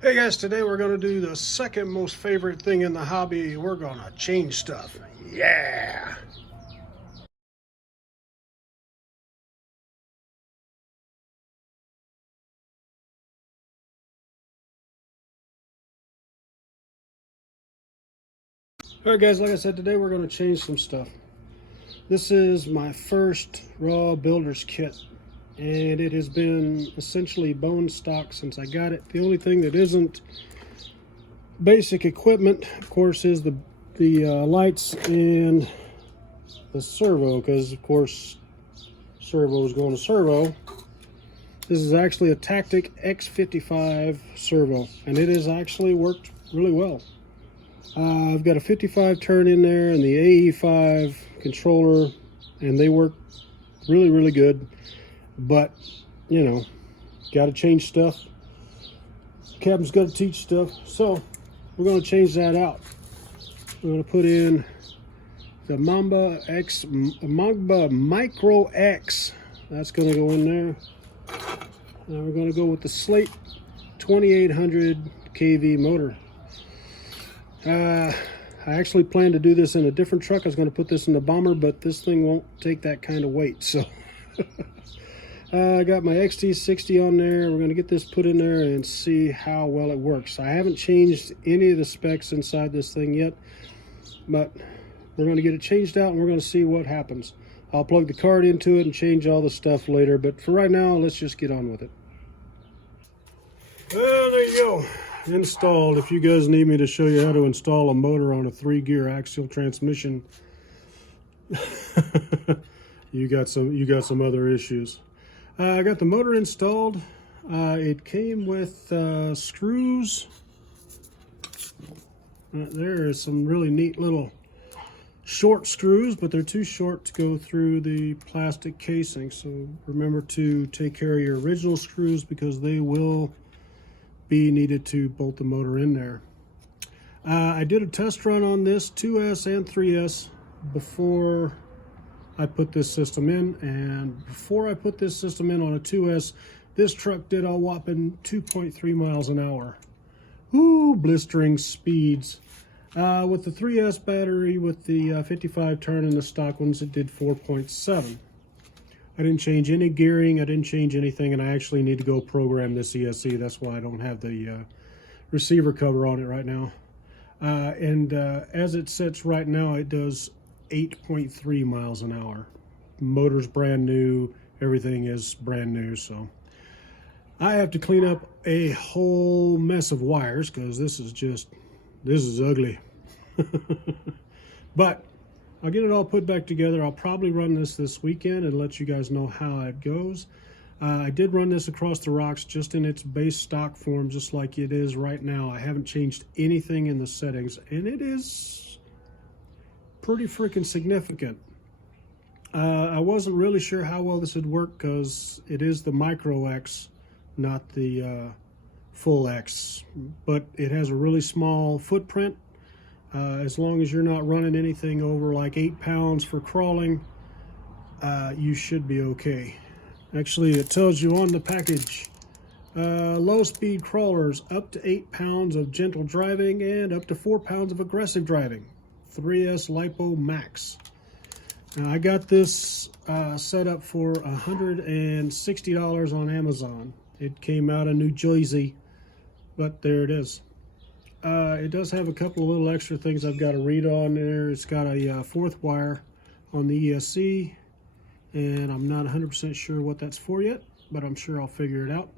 Hey guys, today we're going to do the second most favorite thing in the hobby. We're going to change stuff. Yeah! Alright guys, like I said, today we're going to change some stuff. This is my first raw builder's kit, and it has been essentially bone stock since I got it. The only thing that isn't basic equipment, of course, is the lights and the servo, because of course servo is going to servo. This is actually a Tactic X55 servo, and it has actually worked really well. I've got a 55 turn in there and the AE5 controller, and they work really good. But, you know, got to change stuff. Captain's got to teach stuff. So, we're going to change that out. We're going to put in the Mumba Micro X. That's going to go in there. Now we're going to go with the Slate 2800 kV motor. I actually planned to do this in a different truck. I was going to put this in the bomber, but this thing won't take that kind of weight. So I got my XT60 on there. We're going to get this put in there and see how well it works. I haven't changed any of the specs inside this thing yet, but we're going to get it changed out and we're going to see what happens. I'll plug the card into it and change all the stuff later, but for right now, let's just get on with it. Well, there you go. Installed. If you guys need me to show you how to install a motor on a 3-gear axial transmission, you got some other issues. I got the motor installed. It came with screws. There is some really neat little short screws, but they're too short to go through the plastic casing. So remember to take care of your original screws because they will be needed to bolt the motor in there. I did a test run on this 2S and 3S before I put this system in, and before I put this system in on a 2S, this truck did a whopping 2.3 miles an hour. Woo, blistering speeds. With the 3S battery, with the 55 turn and the stock ones, it did 4.7. I didn't change any gearing, I didn't change anything, and I actually need to go program this ESC. That's why I don't have the receiver cover on it right now. As it sits right now, it does 8.3 miles an hour. Motor's brand new, everything is brand new, so I have to clean up a whole mess of wires because this is ugly. But I'll get it all put back together. I'll probably run this weekend and let you guys know how it goes. I did run this across the rocks just in its base stock form, just like it is right now. I haven't changed anything in the settings, and it is pretty freaking significant. I wasn't really sure how well this would work because it is the Micro X, not the full X, but it has a really small footprint. As long as you're not running anything over like 8 pounds for crawling, you should be okay. Actually, it tells you on the package, low speed crawlers up to 8 pounds of gentle driving and up to 4 pounds of aggressive driving. 3S Lipo Max. Now, I got this set up for $160 on Amazon. It came out of New Jersey, but there it is. It does have a couple of little extra things I've got to read on there. It's got a fourth wire on the ESC, and I'm not 100% sure what that's for yet, but I'm sure I'll figure it out.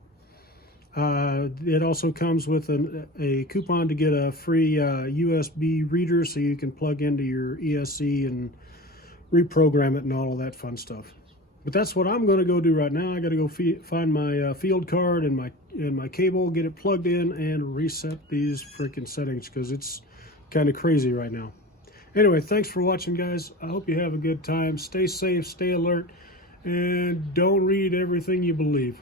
It also comes with a coupon to get a free USB reader so you can plug into your ESC and reprogram it and all of that fun stuff. But that's what I'm going to go do right now. I got to go find my field card and my cable, get it plugged in, and reset these freaking settings because it's kind of crazy right now. Anyway, thanks for watching, guys. I hope you have a good time. Stay safe, stay alert, and don't read everything you believe.